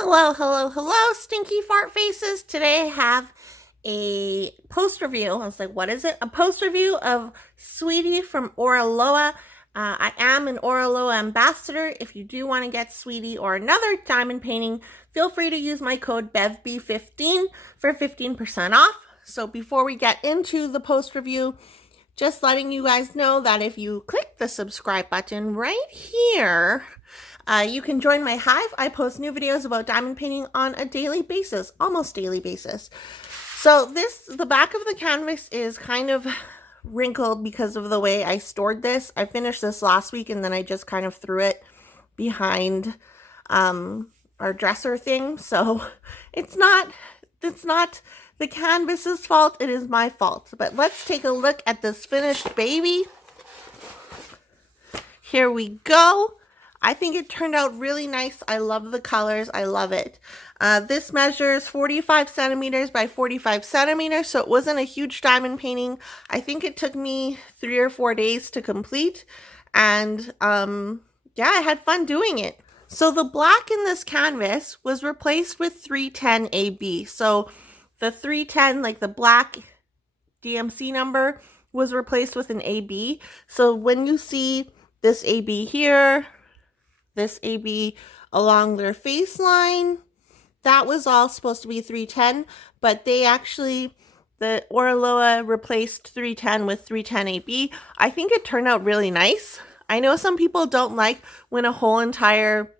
Hello, hello, hello, stinky fart faces. Today I have a post review. I was like, what is it? A post review of Sweetie from Oraloa. I am an Oraloa ambassador. If you do want to get Sweetie or another diamond painting, feel free to use my code bevbeecrafts for 15% off. So before we get into the post review, just letting you guys know that if you click the subscribe button right here, you can join my hive. I post new videos about diamond painting on a daily basis, almost daily basis. So the back of the canvas is kind of wrinkled because of the way I stored this. I finished this last week and then I just kind of threw it behind our dresser thing. So it's not the canvas's fault, it is my fault. But let's take a look at this finished baby. Here we go. I think it turned out really nice. I love the colors. I love it. This measures 45 centimeters by 45 centimeters, so it wasn't a huge diamond painting. I think it took me 3 or 4 days to complete, and yeah, I had fun doing it. So the black in this canvas was replaced with 310 AB. So the 310, like the black DMC number, was replaced with an AB. So when you see this AB here, this AB along their face line, that was all supposed to be 310, but they actually, the Oraloa replaced 310 with 310 AB. I think it turned out really nice. I know some people don't like when a whole entire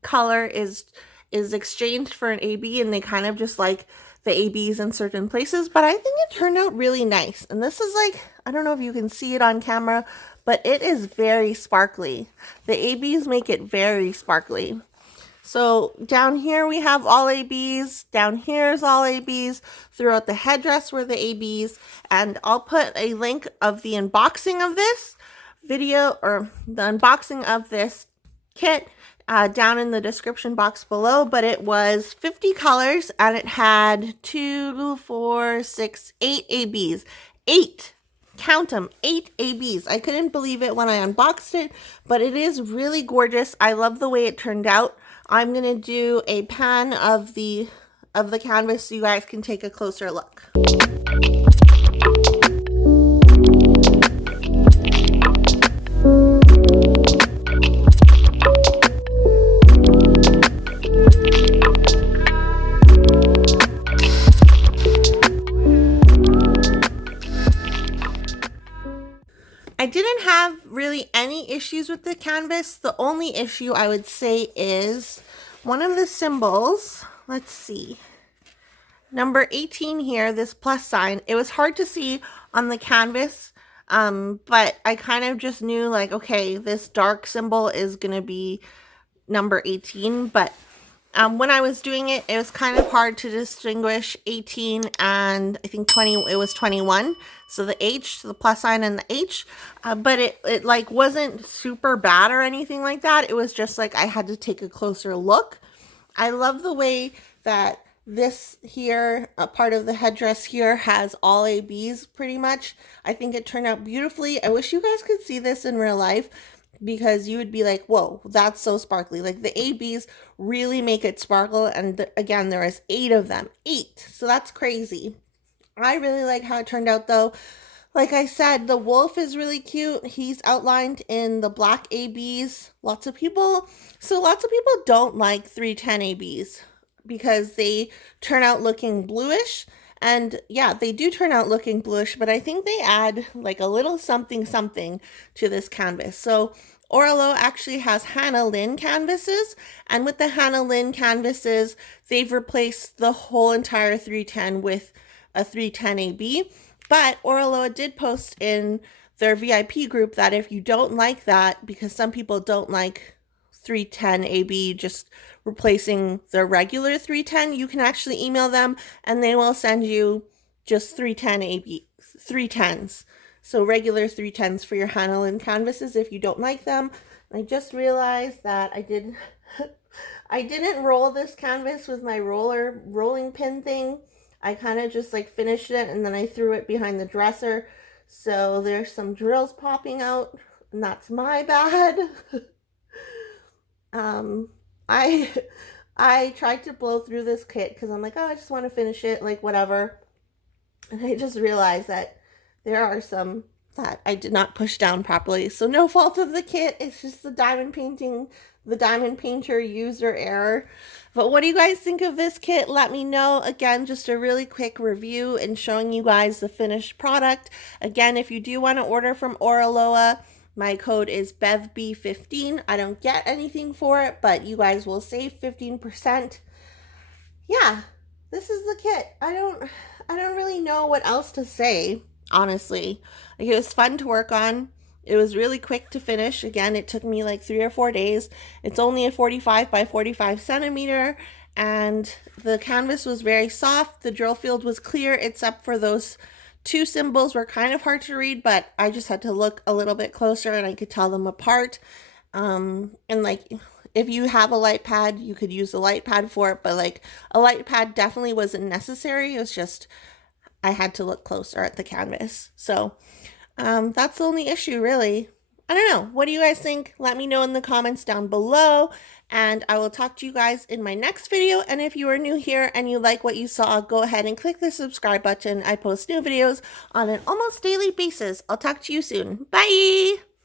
color is exchanged for an AB and they kind of just like the ABs in certain places, but I think it turned out really nice. And this is like, I don't know if you can see it on camera, but it is very sparkly. The ABs make it very sparkly. So down here we have all ABs, down here is all ABs, throughout the headdress were the ABs, and I'll put a link of the unboxing of this video, or the unboxing of this kit, down in the description box below. But it was 50 colors and it had 2, 4, 6, 8 ABs. 8. Count them, 8 ABs. I couldn't believe it when I unboxed it, but it is really gorgeous. I love the way it turned out. I'm gonna do a pan of the canvas so you guys can take a closer look. I didn't have really any issues with the canvas. The only issue I would say is one of the symbols. Let's see. Number 18 here, this plus sign. It was hard to see on the canvas, but I kind of just knew like, okay, this dark symbol is going to be number 18, but when I was doing it, it was kind of hard to distinguish 18 and I think 20, it was 21. So the H, the plus sign and the H, but it like wasn't super bad or anything like that. It was just like I had to take a closer look. I love the way that this here, a part of the headdress here, has all ABs pretty much. I think it turned out beautifully. I wish you guys could see this in real life, because you would be like, whoa, that's so sparkly. Like the ABs really make it sparkle. And again, there is 8 of them. 8. So that's crazy. I really like how it turned out though. Like I said, the wolf is really cute. He's outlined in the black ABs. Lots of people don't like 310 ABs because they turn out looking bluish. And yeah, they do turn out looking bluish, but I think they add like a little something something to this canvas. So Oraloa actually has Hannah Lynn canvases, and with the Hannah Lynn canvases, they've replaced the whole entire 310 with a 310 AB. But Oraloa did post in their VIP group that if you don't like that, because some people don't like 310 AB just replacing their regular 310, you can actually email them and they will send you just 310 AB, 310s. So regular 310s for your Hannah Lynn canvases if you don't like them. I just realized that I didn't roll this canvas with my rolling pin thing. I kind of just like finished it and then I threw it behind the dresser. So there's some drills popping out, and that's my bad. I I tried to blow through this kit because I'm like, oh, I just want to finish it, like whatever. And I just realized that there are some that I did not push down properly. So no fault of the kit. It's just the diamond painter user error. But what do you guys think of this kit? Let me know. Again, just a really quick review and showing you guys the finished product. Again, if you do want to order from Oraloa, my code is bevbe15. I don't get anything for it, but you guys will save 15%. Yeah, this is the kit. I don't really know what else to say, honestly. Like, it was fun to work on. It was really quick to finish. Again, it took me like 3 or 4 days. It's only a 45 by 45 centimeter, and the canvas was very soft. The drill field was clear, except for those 2 symbols were kind of hard to read, but I just had to look a little bit closer and I could tell them apart. And like, if you have a light pad, you could use a light pad for it, but like a light pad definitely wasn't necessary. It was just, I had to look closer at the canvas. So that's the only issue, really. I don't know. What do you guys think? Let me know in the comments down below, and I will talk to you guys in my next video. And if you are new here and you like what you saw, go ahead and click the subscribe button. I post new videos on an almost daily basis. I'll talk to you soon. Bye!